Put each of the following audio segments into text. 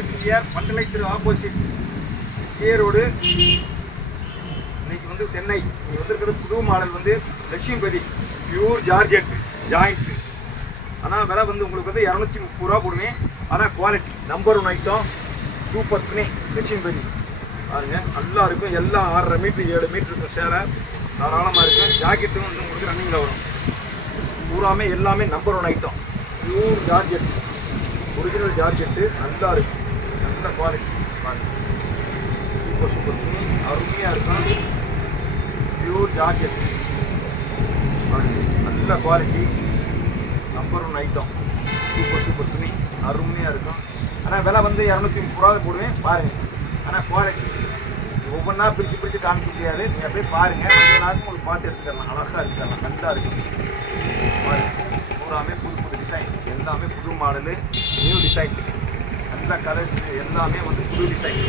Market near பண்டலை திரு opposite K road. இன்னைக்கு வந்து சென்னை இன்னைக்கு வந்துருக்கிறது புது மாடல் வந்து லட்சுமிபதி பியூர் ஜார்ஜெட் ஜாயிண்ட். ஆனால் விலை வந்து உங்களுக்கு வந்து 230 ரூபா போடுவேன். ஆனால் குவாலிட்டி நம்பர் 1 ஐட்டம். சூப்பர் துணி லட்சுமிபதி பாருங்க, நல்லா இருக்கும். எல்லாம் 6.5 மீட்டர் 7 மீட்டர் இருக்கும். சேலை தாராளமாக இருக்கும். ஜாக்கெட்டும் வந்து உங்களுக்கு ரன்னிங்கில் வரும். பூராமே எல்லாமே number 1 item. Pure georgette, original georgette. நல்லா இருக்கும், நல்ல குவாலிட்டி பாருங்க. சூப்பர் சூப்பர் துணி, அருமையாக இருக்கும். பியூர் ஜார்ஜெட் பாருங்க, நல்ல quality, number 1 item. Super super துணி, அருமையாக இருக்கும். ஆனால் விலை வந்து 230 ரூபா போடுவேன் பாருங்கள். ஆனால் குவாலிட்டி ஒவ்வொன்றா பிரித்து காமிக்க முடியாது. நீங்கள் அப்படியே பாருங்கள். நாளும் உங்களுக்கு பார்த்து எடுத்துக்கலாம். அழகாக எடுத்துக்கலாம், நல்லா இருக்கும் பாருங்கள். பூராமே புது புது டிசைன், எல்லாமே புது மாடலு, நியூ டிசைன்ஸ், நல்ல கலர்ஸ், எல்லாமே வந்து புது டிசைன்.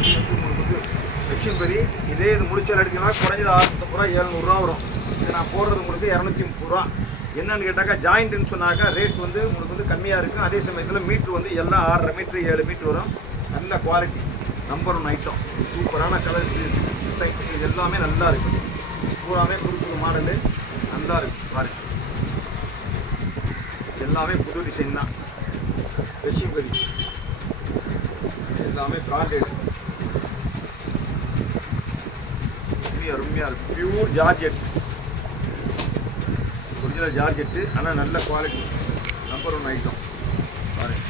இது வந்து உங்களுக்கு வந்து லட்சுமிபதி. இதே இது முடிச்சல் அடிக்கணும்னா குறைஞ்சது 650 ரூபா 700 ரூபா வரும். இது நான் போடுறது உங்களுக்கு 230 ரூபா. என்னன்னு கேட்டாக்கா ஜாயிண்ட்டுன்னு சொன்னாக்கா ரேட் வந்து உங்களுக்கு வந்து கம்மியாக இருக்கும். அதே சமயத்தில் மீட்ரு வந்து எல்லாம் 6.5 மீட்ரு 7 மீட்ரு வரும். நல்ல குவாலிட்டி, நம்பர் 1 ஐட்டம். சூப்பரான கலர்ஸ், டிசைன்ஸ் எல்லாமே நல்லா இருக்குது. பூராமே புது புது மாடலு, நல்லா இருக்குது பாருங்க. எல்லாமே புது டிசைன் தான். லட்சுமிபதி எல்லாமே பிராண்டட், அருமையாக இருக்குது. Pure georgette, original georgette. ஆனால் நல்ல குவாலிட்டி, நம்பர் 1 ஐட்டம் பாருங்க.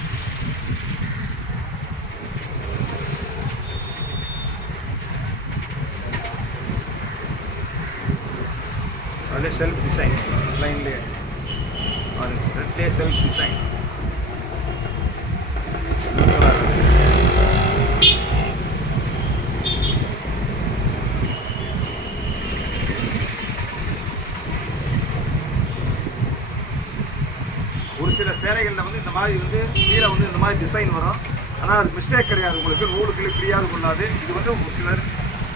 அதில் செல்ஃப் டிசைன் லைன்லேயே பாருங்க, ரெட்லே செல்ஃப் டிசைன். ஒரு சில சேலைகளில் வந்து இந்த மாதிரி வந்து கீழே வந்து இந்த மாதிரி டிசைன் வரும். ஆனால் அது மிஸ்டேக் கிடையாது. உங்களுக்கு நூலுக்குள்ளே ஃப்ரீயாக கொள்ளாது. இது வந்து ஒரு சிலர்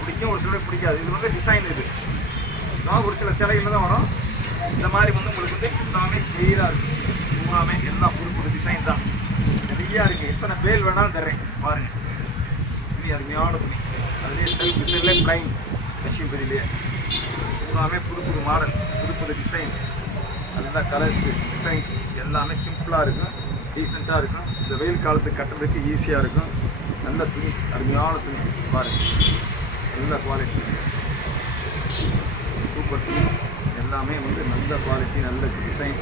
பிடிக்கும், ஒரு சிலர் பிடிக்காது. இது வந்து டிசைன். இது ஒரு சில சேலைகளில் தான் வரும். இந்த மாதிரி வந்து உங்களுக்கு வந்து எல்லாமே கிளியராக இருக்குது. எல்லாமே எல்லாம் புது புது டிசைன் தான், நிறையா இருக்குது. எத்தனை பேல் வேணாலும் தர்றேன் பாருங்கள். துணி அருமையான துணி. அதுலேயே செல்ஃப் டிசைன்லேயே பிளைன் லட்சுமிபதியிலேயே எல்லாமே புது புது மாடல், புது புது டிசைன், நல்ல கலர்ஸ், டிசைன்ஸ் எல்லாமே சிம்பிளாக இருக்கும், டீசெண்டாக இருக்கும். இந்த வெயில் காலத்துக்கு கட்டுறதுக்கு ஈஸியாக இருக்கும். நல்ல துணி, அருமையான துணி பாருங்கள். நல்ல குவாலிட்டி, சூப்பர் துணி. எல்லாமே வந்து நல்ல குவாலிட்டி, நல்ல டிசைன்.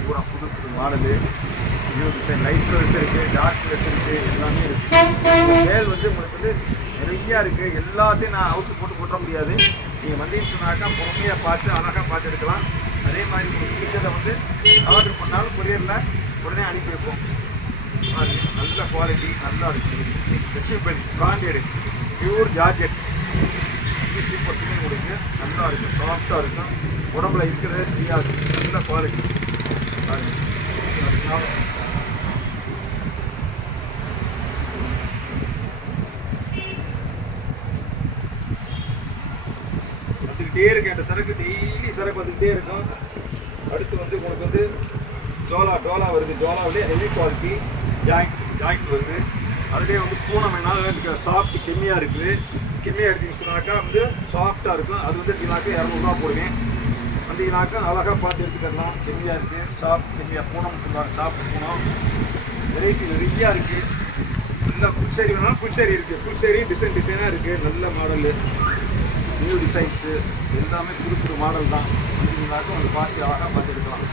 பூரா புது புது model, new design. Light colours இருக்குது, டார்க் கலர்ஸ் இருக்குது, எல்லாமே இருக்குது. மேல் வந்து உங்களுக்கு வந்து நிறையா இருக்குது. எல்லாத்தையும் நான் அவுட்டு போட்டு கொட்ட முடியாது. நீங்கள் வந்தீங்கன்னு சொன்னாக்கா பொறுமையாக பார்த்து அழகாக பார்த்து எடுக்கலாம். அதே மாதிரி உங்களுக்கு பிடிச்சதை வந்து ஆர்டர் பண்ணாலும் கொரியரில் உடனே அனுப்பி வைப்போம். நல்ல குவாலிட்டி, நல்லா இருக்குது. Lakshmipathi branded pure georgette. Super துணி உங்களுக்கு நல்லா இருக்கும், சாஃப்டாக இருக்கும். உடம்புல இருக்கிறதே தெரியாது. நல்ல குவாலிட்டி. வந்துக்கிட்டே இருக்கு. அந்த சரக்கு டெய்லி சரக்கு வந்துக்கிட்டே இருக்கும். அடுத்து வந்து உங்களுக்கு வந்து டோலா வருது. டோலாவிலே ஹெவி குவாலிட்டி ஜாயிண்ட் வருது. அதுலேயே வந்து பூனம் வேணாலும் சாஃப்ட் கெம்மியாக இருக்குது. கெம்மியாக எடுத்தீங்கன்னு சொன்னாக்கா வந்து சாஃப்டாக இருக்கும். அது வந்து எடுத்தீங்கன்னாக்கா 200 ரூபா போடுவேன். வந்தீங்கன்னாக்கா அழகாக பார்த்து எடுத்துக்கலாம். கெம்மியாக இருக்குது, சாஃப்ட் கெம்மியாக பூனம் சொல்லுவாங்க. சாஃப்ட் பூனம் வெரைட்டி நிறையா இருக்குது. நல்லா புல்சேரி வேணாலும் புல்சேரி இருக்குது. புல்சேரி டிசைனாக இருக்குது. நல்ல மாடலு, நியூ டிசைன்ஸு எல்லாமே புது புது மாடல் தான். வந்தீங்கன்னாக்கா உங்களுக்கு பார்த்து அழகாக பார்த்து எடுக்கலாம்.